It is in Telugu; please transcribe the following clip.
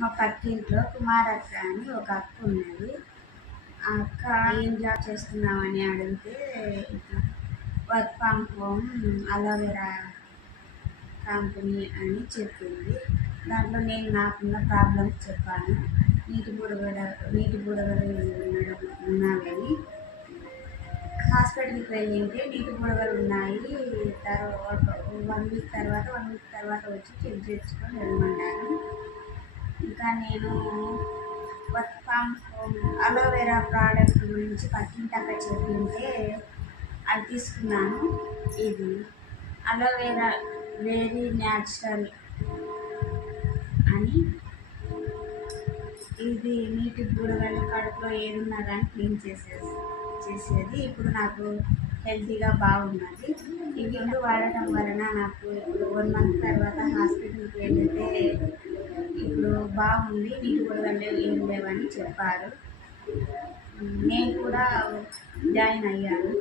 మా పక్కింట్లో కుమారక్క అని ఒక అక్క ఉన్నది. ఆ అక్క ఏం జాబ్ చేస్తున్నామని అడిగితే ఇట్లా work from home aloe vera company అని చెప్పింది. దాంట్లో నేను నాకున్న ప్రాబ్లమ్స్ చెప్పాను. నీటి బుడగలు ఉన్నాయని హాస్పిటల్కి వెళ్ళింటే నీటి బుడగలు ఉన్నాయి, తర్వాత 1 వీక్ తర్వాత వచ్చి చెక్ చేసుకొని వెళ్ళమన్నారు. ఇంకా నేను work from home aloe vera product గురించి పక్కింటక్క చెప్పింటే అది తీసుకున్నాను. ఇది అలోవెరా వెరీ న్యాచురల్ అని, ఇది నీటి బుడగలు కడుపులో ఏదున్నా కానీ క్లీన్ చేసేది. ఇప్పుడు నాకు హెల్తీగా బాగున్నది. ఈ విండు వాడటం వలన నాకు ఇప్పుడు 1 మంత్ తర్వాత హాస్పిటల్కి వెళ్తే ఇప్పుడు బాగుంది, నీటి బుడగలు ఏం లేవని చెప్పారు. నేను కూడా జాయిన్ అయ్యాను.